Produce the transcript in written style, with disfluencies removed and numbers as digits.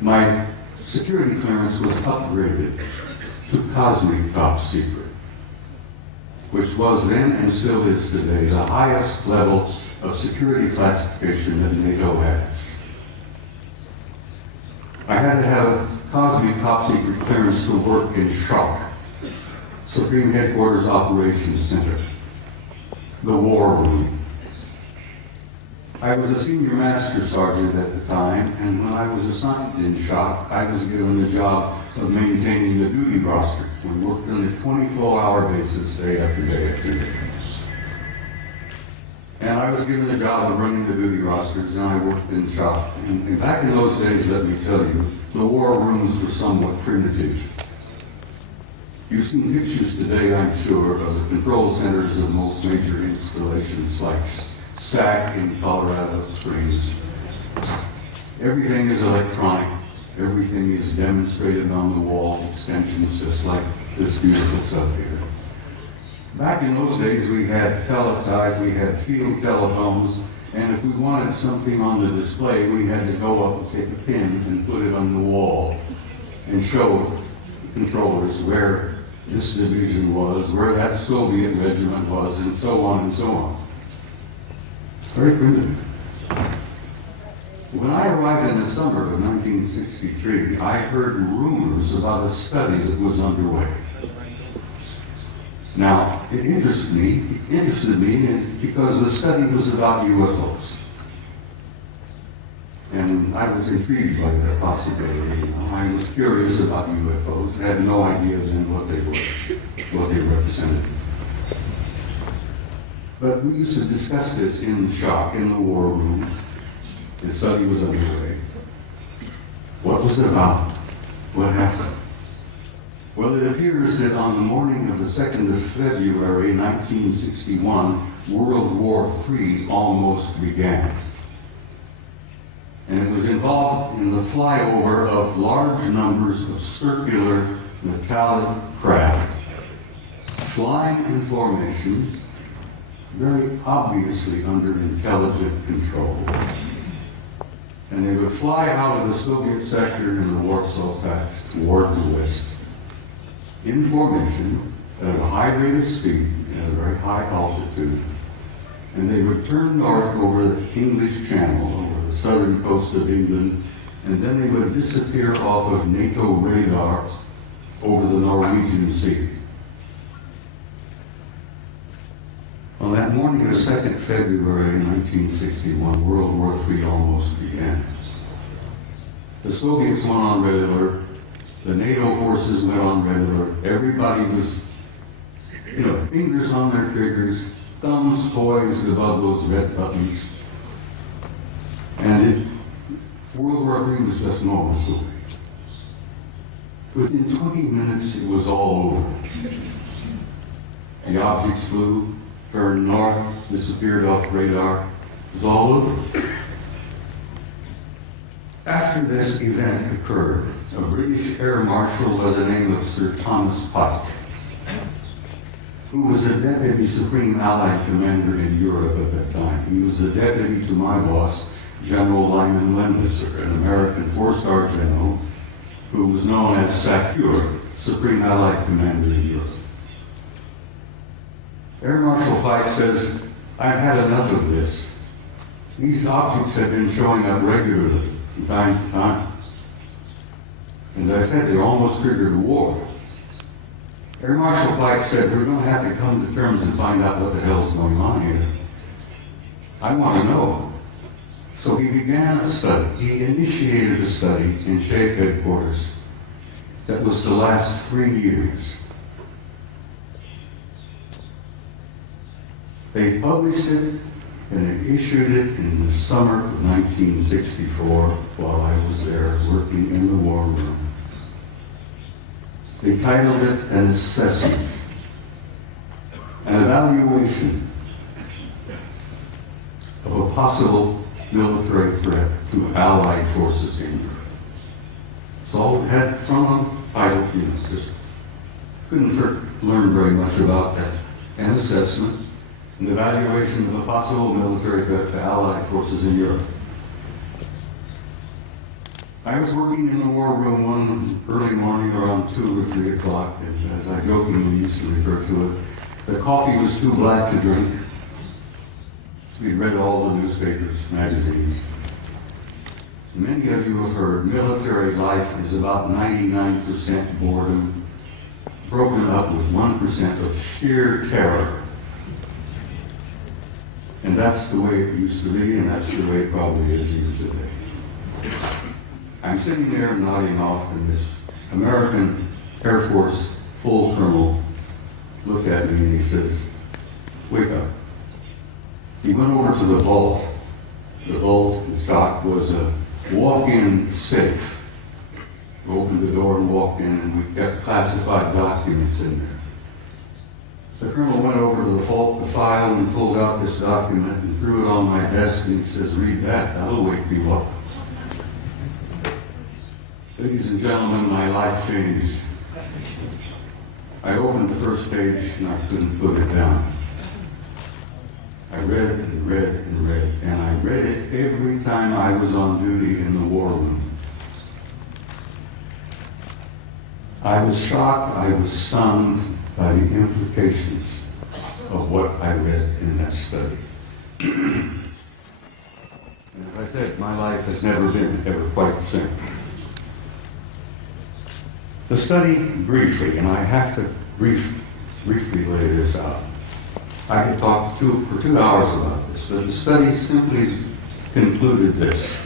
My security clearance was upgraded to cosmic top secret, which was then and still is today the highest level of security classification that NATO has. I had to have a cosmic top secret clearance to work in SHARC, Supreme Headquarters Operations Center, the War Room. I was a senior master sergeant at the time, and when I was assigned in SHARC, I was given the job of maintaining the duty roster. We worked on a 24-hour basis, day after day after day. And I was given the job of running the duty rosters, and I worked in SHARC. And back in those days, let me tell you, the war rooms were somewhat primitive. You've seen pictures today, I'm sure, of the control centers of most major installations like SAC in Colorado Springs. Everything is electronic. Everything is demonstrated on the wall, extensions just like this beautiful stuff here. Back in those days, we had teletype, we had field telephones, and if we wanted something on the display, we had to go up and take a pin and put it on the wall and show the controllers where this division was, where that Soviet regiment was, and so on and so on. Very primitive. When I arrived in the summer of 1963, I heard rumors about a study that was underway. Now, it interested me because the study was about UFOs. And I was intrigued by that possibility. I was curious about UFOs, had no idea then what they were, what they represented. But we used to discuss this in SHARC, in the war room. The study was underway. What was it about? What happened? Well, it appears that on the morning of the 2nd of February, 1961, World War III almost began. And it was involved in the flyover of large numbers of circular metallic craft, flying in formations, very obviously under intelligent control. And they would fly out of the Soviet sector in the Warsaw Pact toward the west, in formation, at a high rate of speed, at a very high altitude. And they would turn north over the English Channel, over the southern coast of England, and then they would disappear off of NATO radar over the Norwegian Sea. On that morning of 2nd February 1961, World War III almost began. The Soviets went on red alert. The NATO forces went on red alert. Everybody was, fingers on their triggers, thumbs poised above those red buttons. And World War III was just moments away. Within 20 minutes, it was all over. The objects flew, turned north, disappeared off radar. It was all over. After this event occurred, a British Air Marshal by the name of Sir Thomas Pike, who was a Deputy Supreme Allied Commander in Europe at that time. He was the deputy to my boss, General Lyman Wendlisser, an American four-star general who was known as SACEUR, Supreme Allied Commander in Europe. Air Marshal Pike says, "I've had enough of this. These objects have been showing up regularly from time to time. And as I said, they almost triggered a war." Air Marshal Pike said, "We're going to have to come to terms and find out what the hell's going on here. I want to know." So he began a study. He initiated a study in SHAPE headquarters that was to last 3 years. They published it and they issued it in the summer of 1964 while I was there working in the war room. They titled it An Assessment, an evaluation of a possible military threat to Allied forces in Europe. So it had from a title, just couldn't learn very much about that. An assessment, an evaluation of a possible military threat to Allied forces in Europe. I was working in the war room one early morning around 2 or 3 o'clock, and as I jokingly used to refer to it, the coffee was too black to drink. We read all the newspapers, magazines. Many of you have heard military life is about 99% boredom, broken up with 1% of sheer terror. And that's the way it used to be, and that's the way it probably is used today. I'm sitting there nodding off, and this American Air Force full colonel looked at me and he says, "Wake up." He went over to the vault. The vault, the shop, was a walk-in safe. We opened the door and walked in, and we got classified documents in there. The colonel went over to the vault, the file, and pulled out this document and threw it on my desk, and he says, "Read that, that'll wake you up." Ladies and gentlemen, my life changed. I opened the first page and I couldn't put it down. I read and read and read, and I read it every time I was on duty in the war room. I was shocked, I was stunned by the implications of what I read in that study. And as I said, my life has never been ever quite the same. The study, briefly, and I have to briefly lay this out. I could talk for 2 hours about this, but the study simply concluded this.